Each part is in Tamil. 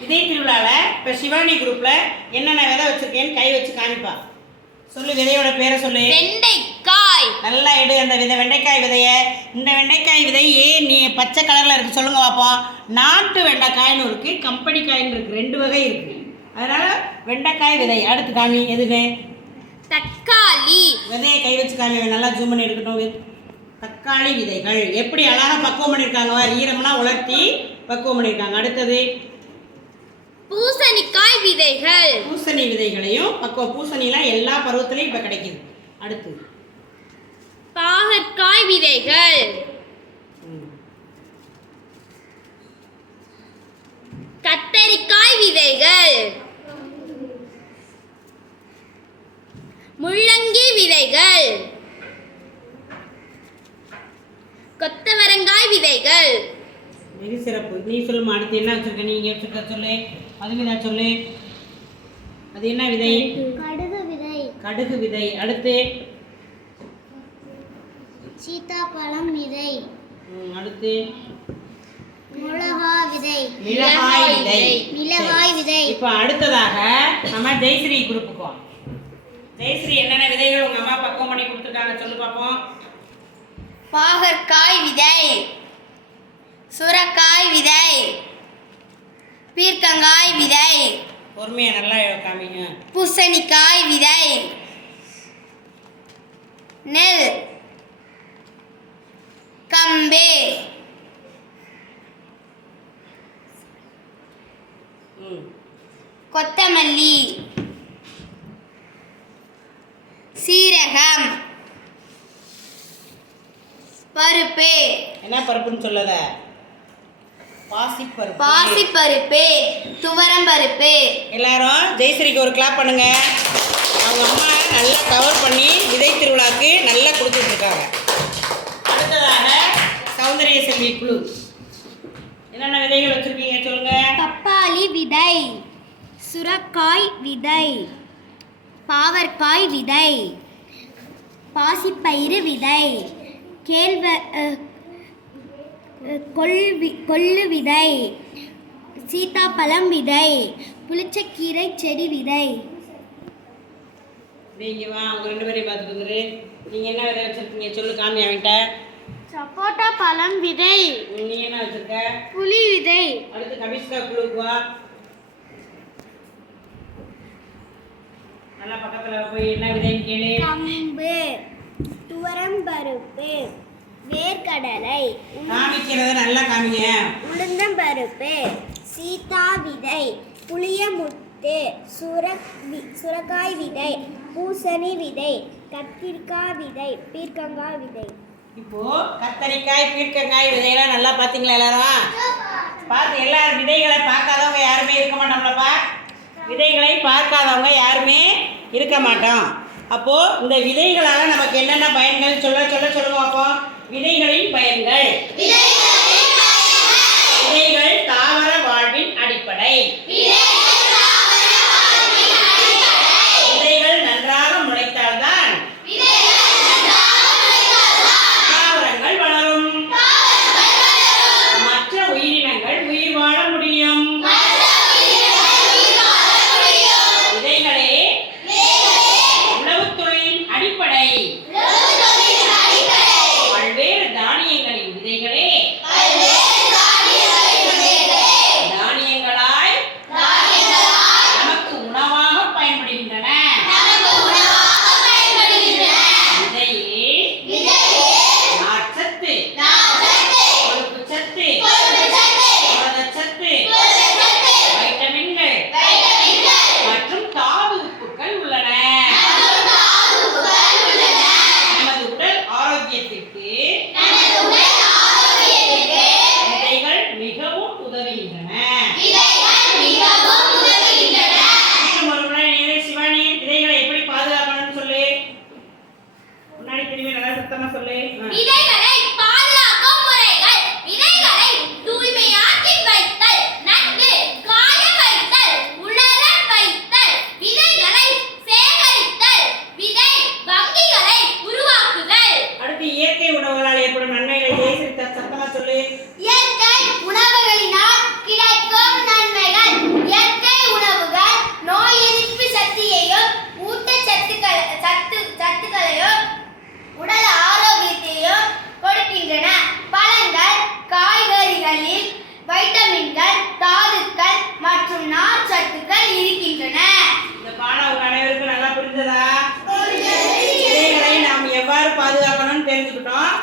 விதை திருவிழாவில் இப்போ சிவானி குரூப்பில் என்னென்ன விதை வச்சுருக்கேன்னு கை வச்சு காமிப்பா. சொல்லு, விதையோட பேரை சொல்லு. வெண்டைக்காய். நல்லா எடு அந்த விதை, வெண்டைக்காய் விதையை. இந்த வெண்டைக்காய் விதை ஏன் நீ பச்சை கலரில் இருக்குது சொல்லுங்க பார்ப்போம். நாட்டு வெண்டைக்காய்னு இருக்குது, கம்பெனி காயின்னு இருக்குது, 2 வகை இருக்குது. அதனால் வெண்டைக்காய் விதை. அடுத்து காமி எதுன்னு. தக்காளி விதையை கை வச்சு காமி, நல்லா ஜூம் பண்ணி எடுக்கட்டும். தக்காளி விதைகள் எப்படி அழகாக பக்குவம் பண்ணியிருக்காங்க, ஈரம்னா உலர்த்தி பக்குவம் பண்ணியிருக்காங்க. அடுத்தது பூசணிக்காய் விதைகள். பூசணி விதைகளையும் பக்குவம், பூசணிலாம் எல்லா பருவத்திலையும் இப்போ கிடைக்குது. அடுத்து பாகற்காய் விதைகள். கத்தரிக்காய் விதைகள். முள்ளங்கி விதைகள். கொத்தவரங்காய் விதைகள். வெகு சிறப்பு. நீ சொல்லுமா, அடுத்து என்ன வச்சுருக்க? நீ இங்கே வச்சுருக்க சொல்லு. அதுமிதா சொல்லு, அது என்ன விதை? கடுகு விதை. கடுகு விதை. அடுத்து சீதாப்பழம் விதை. அடுத்து மிளகாய் விதை. மிளகாய் விதை. மிளகாய் விதை. இப்போ அடுத்ததாக நம்ம ஜெயஸ்ரீ குரூப்புக்கு வா. ஜெயஸ்ரீ என்னென்ன விதைகள் உங்கள் அம்மா பக்குவம் பண்ணி கொடுத்துருக்காங்க சொல்லு பார்ப்போம். பாகற்காய் விதை, சுரக்காய் விதை, பீர்க்கங்காய் விதை, பொறுமையாக நல்லா காமிங்க. பூசணிக்காய் விதை, நெல், கம்பு, கொத்தமல்லி, சீரகம், பருப்பு. என்ன பருப்புன்னு சொல்லத? பாசிப்பருப்பு. பாசிப்பருப்பு, துவரம் பருப்பு. எல்லாரும் ஜெயஸ்ரீக்கு ஒரு கிளாப் பண்ணுங்க. அவங்க அம்மா நல்லா கவர் பண்ணி விதை திருவிழாக்கு நல்லா கொடுத்துட்ருக்காங்க. அடுத்ததாக சௌந்தரிய செல்வி குழு என்னென்ன விதைகள் வச்சுருக்கீங்க சொல்லுங்க. பப்பாளி விதை, சுரக்காய் விதை, பாவற்காய் விதை, பாசிப்பயிறு விதை, கொள்ளு விதை, சீதாப்பழம் விதை, புளிச்சக்கீரை செடி விதை. நீங்கள் வா, அவங்க 2 பேரையும் பார்த்துட்டு வந்துரு. நீங்கள் என்ன விதை வச்சுருக்கீங்க சொல்லு, காமி அவன்கிட்ட. சப்போட்டா பழம் விதை. நீங்கள் என்ன வச்சுருக்க? புளி விதை. அடுத்து கபிஸ்கா குழுக்கு வா. நல்லா பக்கத்தில் போய் என்ன விதைன்னு கேளு. கம்பு, துவரம் பருப்பு, வேர்க்கடலை, காமிக்கிறத நல்லா காமிங்க. உளுந்தம்பருப்பு, சீதா விதை, புளியமுத்து, சுரக்காய் விதை, பூசணி விதை, கத்திரிக்காய் விதை, பீர்க்கங்காய் விதை. இப்போ கத்தரிக்காய், பீர்க்கங்காய் விதையெல்லாம் நல்லா பார்த்தீங்களா எல்லாரும்? பார்த்து எல்லாரும் விதைகளை பார்க்காதவங்க யாருமே இருக்க மாட்டோம்லப்பா. விதைகளை பார்க்காதவங்க யாருமே இருக்க மாட்டோம். அப்போது இந்த விதைகளால் நமக்கு என்னென்ன பயன்கள் சொல்லுவோம். அப்போ விதைகளின் பயன்கள். விதைகள் தாவர வாழ்வின் அடிப்படை. விதைகள் நன்றாக முளைத்தால்தான் தாவரங்கள் வளரும், மற்ற உயிரினங்கள் உயிர் வாழ முடியும். விதைகளே உணவுத்துறையின் அடிப்படை. பல்வேறு தானியங்களின் விதைகளே தானியங்களாய் நமக்கு உணவாக பயன்படுகின்றன. விதையே நார்ச்சத்து, கொழுப்புச்சத்து, புரதச்சத்து, வைட்டமின்கள் மற்றும் தாது உப்புக்கள் உள்ளன. நமது உடல் ஆரோக்கியத்திற்கு விதைகள் மிகவும் உதவுகின்றன. மீண்டும் ஒரு முறை நீ சிவானி விதைகளை எப்படி பாதுகாக்கணும்னு சொல்லு. முன்னாடி திரும்பி நல்லா சத்தமா சொல்லு. விதைகளை பாதுகாக்கும் முறைகள். விதைகளை தூய்மையாக்கி வைத்தல், நன்கு காய வைத்தல், உலர வைத்தல், விதைகளை சேகரித்தல், விதை வங்கிகளை உருவாக்குதல். அடுத்து இயற்கை உணவுகளால் ஏற்படும் நன்மைகளை சத்தமா சொல்லு. இயற்கை உணவுகளினால் கிடைக்கும்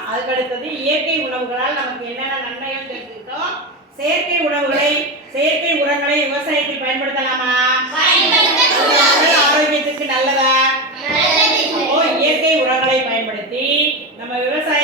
அதுக்கு அடுத்தது இயற்கை உணவுகளால் நமக்கு என்னென்ன நன்மைகள் தெரிஞ்சுக்கிட்டோம். செயற்கை உரங்களை விவசாயத்தில் பயன்படுத்தலாமா? உடல் ஆரோக்கியத்துக்கு நல்லதா? அப்போ இயற்கை உரங்களை பயன்படுத்தி நம்ம விவசாயம்